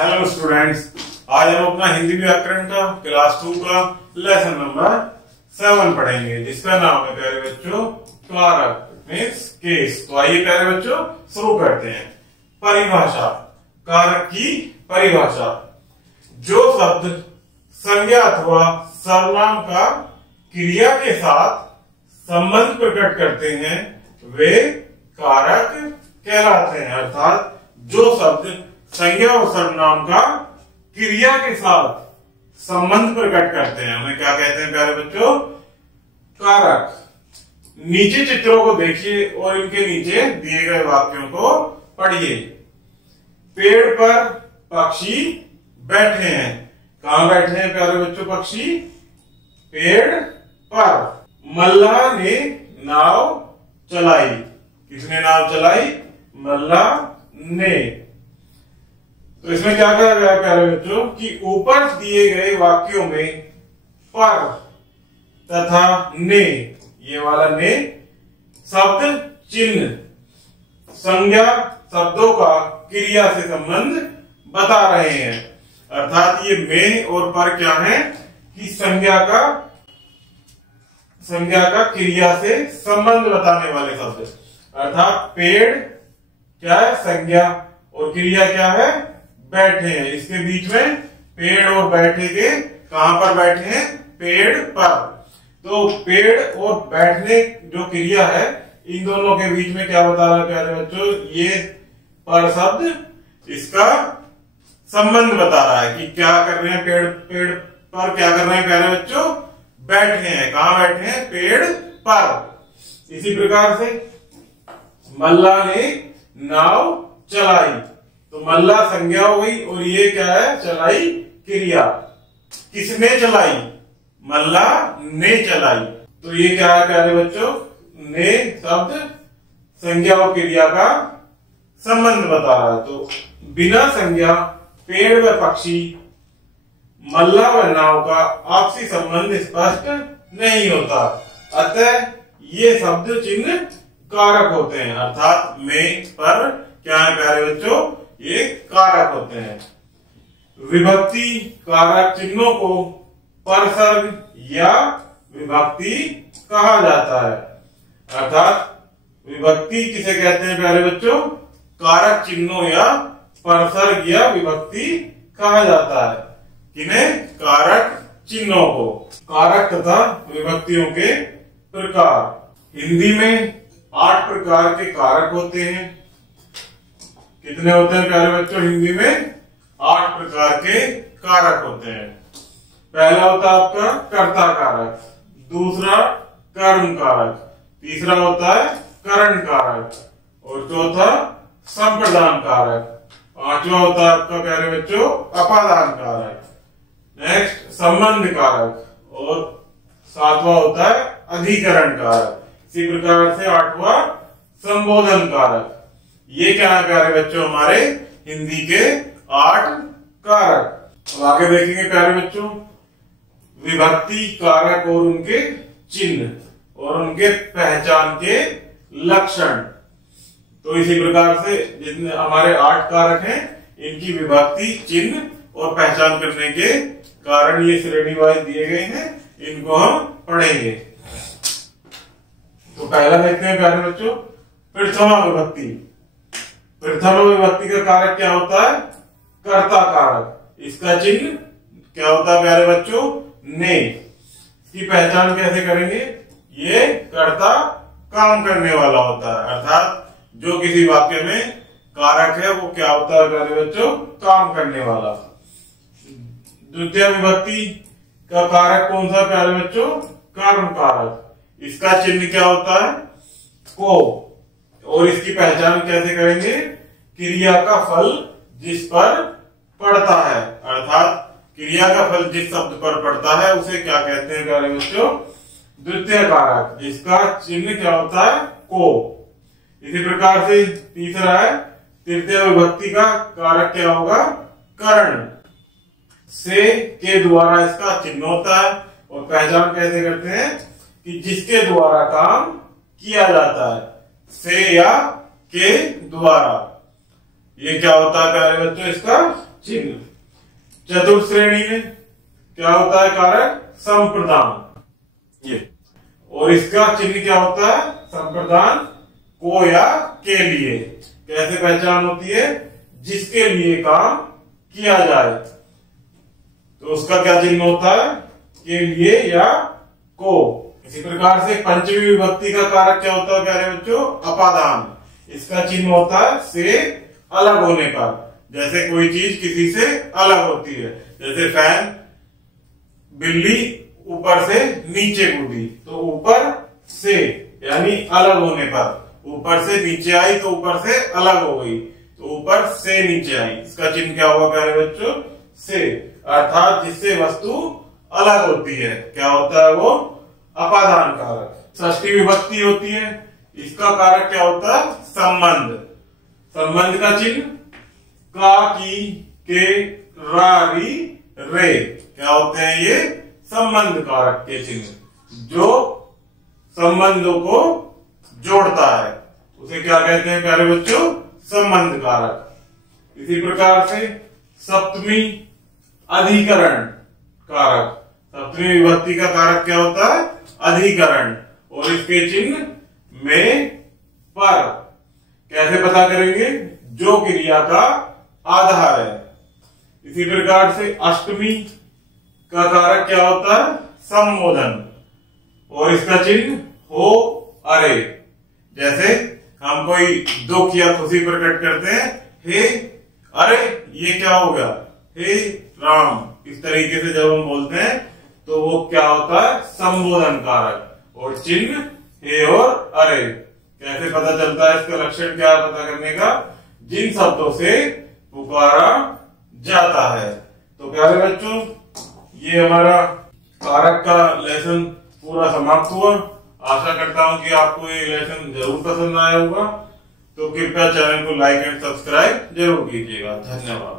Hello students, आज हम अपना हिंदी व्याकरण का क्लास 2 का लेसन नंबर 7 पढ़ेंगे, जिसका नाम है प्यारे बच्चों कारक मीन्स केस। तो आइए प्यारे बच्चों शुरू करते हैं। परिभाषा, कारक की परिभाषा। जो शब्द संज्ञा अथवा सर्वनाम का क्रिया के साथ संबंध प्रकट करते हैं वे कारक कहलाते हैं। अर्थात जो शब्द संज्ञा और सर्वनाम का क्रिया के साथ संबंध प्रकट करते हैं उन्हें क्या कहते हैं प्यारे बच्चों? कारक। नीचे चित्रों को देखिए और इनके नीचे दिए गए वाक्यों को पढ़िए। पेड़ पर पक्षी बैठे हैं। कहां बैठे हैं प्यारे बच्चों पक्षी? पेड़ पर। मल्लाह ने नाव चलाई। किसने नाव चलाई? मल्लाह ने। तो इसमें क्या कहा गया प्यारे बच्चों कि ऊपर दिए गए वाक्यों में पर तथा ने, ये वाला ने शब्द चिन्ह संज्ञा शब्दों का क्रिया से संबंध बता रहे हैं। अर्थात ये में और पर क्या है कि संज्ञा का क्रिया से संबंध बताने वाले शब्द। अर्थात पेड़ क्या है? संज्ञा। और क्रिया क्या है? बैठे हैं। इसके बीच में पेड़ और बैठे के कहां पर बैठे हैं? पेड़ पर। तो पेड़ और बैठने जो क्रिया है इन दोनों के बीच में क्या बता रहा है प्यारे बच्चों? ये पर शब्द इसका संबंध बता रहा है कि क्या कर रहे हैं पेड़ पर क्या कर रहे हैं प्यारे बच्चों? बैठे हैं। कहां बैठे हैं? पेड़ पर। इसी प्रकार से मल्लाह ने नाव चलाई। तो मल्लाह संज्ञा हो गई और ये क्या है? चलाई क्रिया। किसने चलाई? मल्लाह ने चलाई। तो ये क्या है प्यारे बच्चों? ने शब्द संज्ञा और क्रिया का संबंध बता रहा है। तो बिना संज्ञा पेड़ व पक्षी, मल्लाह व नाव का आपसी संबंध स्पष्ट नहीं होता। अतः ये शब्द चिन्ह कारक होते हैं। अर्थात में पर क्या है प्यारे बच्चों? ये कारक होते हैं। विभक्ति कारक चिन्हों को परसर्ग या विभक्ति कहा जाता है। अर्थात विभक्ति किसे कहते हैं प्यारे बच्चों? कारक चिन्हों या परसर्ग या विभक्ति कहा जाता है। किन्हें? कारक चिन्हों को। कारक तथा विभक्तियों के प्रकार। हिंदी में 8 प्रकार के कारक होते हैं। कितने होते हैं प्यारे बच्चों? हिंदी में 8 प्रकार के कारक होते हैं। पहला होता है आपका कर्ता कारक, दूसरा कर्म कारक, तीसरा होता है करण कारक और चौथा संप्रदान कारक, पांचवा होता है आपका प्यारे बच्चों अपादान कारक, नेक्स्ट संबंध कारक और सातवां होता है अधिकरण कारक। इसी प्रकार से 8वां संबोधन कारक। ये क्या है प्यारे बच्चों? हमारे हिंदी के 8 कारक। अब आगे देखेंगे प्यारे बच्चों विभक्ति कारक और उनके चिन्ह और उनके पहचान के लक्षण। तो इसी प्रकार से जितने हमारे 8 कारक हैं इनकी विभक्ति, चिन्ह और पहचान करने के कारण ये श्रेणी वाइज दिए गए हैं, इनको हम पढ़ेंगे। तो पहला देखते हैं प्यारे बच्चों प्रथमा विभक्ति। प्रथमा विभक्ति का कारक क्या होता है? कर्ता कारक। इसका चिन्ह क्या होता है प्यारे बच्चों? ने। इसकी पहचान कैसे करेंगे? ये कर्ता काम करने वाला होता है। अर्थात जो किसी वाक्य में कारक है वो क्या होता है प्यारे बच्चों? काम करने वाला। द्वितीय विभक्ति का कारक कौन सा प्यारे बच्चों? कर्म कारक। इसका चिन्ह क्या होता है? को। और इसकी पहचान कैसे करेंगे? क्रिया का फल जिस पर पड़ता है। अर्थात क्रिया का फल जिस शब्द पर पड़ता है उसे क्या कहते हैं प्यारे बच्चों? द्वितीय कारक, जिसका चिन्ह क्या होता है? को। इसी प्रकार से तीसरा है तृतीय विभक्ति का कारक क्या होगा? करण। से के द्वारा इसका चिन्ह होता है और पहचान कैसे करते हैं कि जिसके द्वारा काम किया जाता है। से या के द्वारा। ये क्या होता है प्यारे बच्चों? इसका चिन्ह। चतुर्थ श्रेणी में क्या होता है कारक? संप्रदान। ये और इसका चिन्ह क्या होता है? संप्रदान को या के लिए। कैसे पहचान होती है? जिसके लिए काम किया जाए तो उसका क्या चिन्ह होता है? के लिए या को। इसी प्रकार से पंचमी विभक्ति का कारक क्या होता है प्यारे बच्चों? अपादान। इसका चिन्ह होता है से अलग होने का। जैसे कोई चीज किसी से अलग होती है, जैसे फैन, बिल्ली ऊपर से नीचे कूदी तो ऊपर से यानी अलग होने पर, ऊपर से नीचे आई तो ऊपर से अलग हो गई तो ऊपर से नीचे आई। इसका चिन्ह क्या हुआ प्यारे बच्चों? से। अर्थात जिससे वस्तु अलग होती है क्या होता है वो? अपादान कारक। षष्ठी विभक्ति होती है, इसका कारक क्या होता है? संबंध। संबंध का चिन्ह का, की, के, रा, री, रे। क्या होते हैं ये? संबंध कारक के चिन्ह जो संबंधों को जोड़ता है उसे क्या कहते हैं प्यारे बच्चों? संबंध कारक। इसी प्रकार से सप्तमी अधिकरण कारक। सप्तमी विभक्ति का कारक क्या होता है? अधिकरण। और इसके चिन्ह में, पर। कैसे पता करेंगे? जो क्रिया का आधार है। इसी प्रकार से अष्टमी का कारक क्या होता है? संबोधन। और इसका चिन्ह हो, अरे। जैसे हम कोई दुख या खुशी प्रकट करते हैं, हे अरे ये क्या होगा? हे राम। इस तरीके से जब हम बोलते हैं तो वो क्या होता है? संबोधन कारक। और चिन्ह हे और अरे। कैसे पता चलता है? इसका लक्षण क्या है पता करने का? जिन शब्दों से पुकारा जाता है। तो प्यारे बच्चों ये हमारा कारक का लेसन पूरा समाप्त हुआ। आशा करता हूं कि आपको ये लेसन जरूर पसंद आया होगा। तो कृपया चैनल को लाइक एंड सब्सक्राइब जरूर कीजिएगा। धन्यवाद।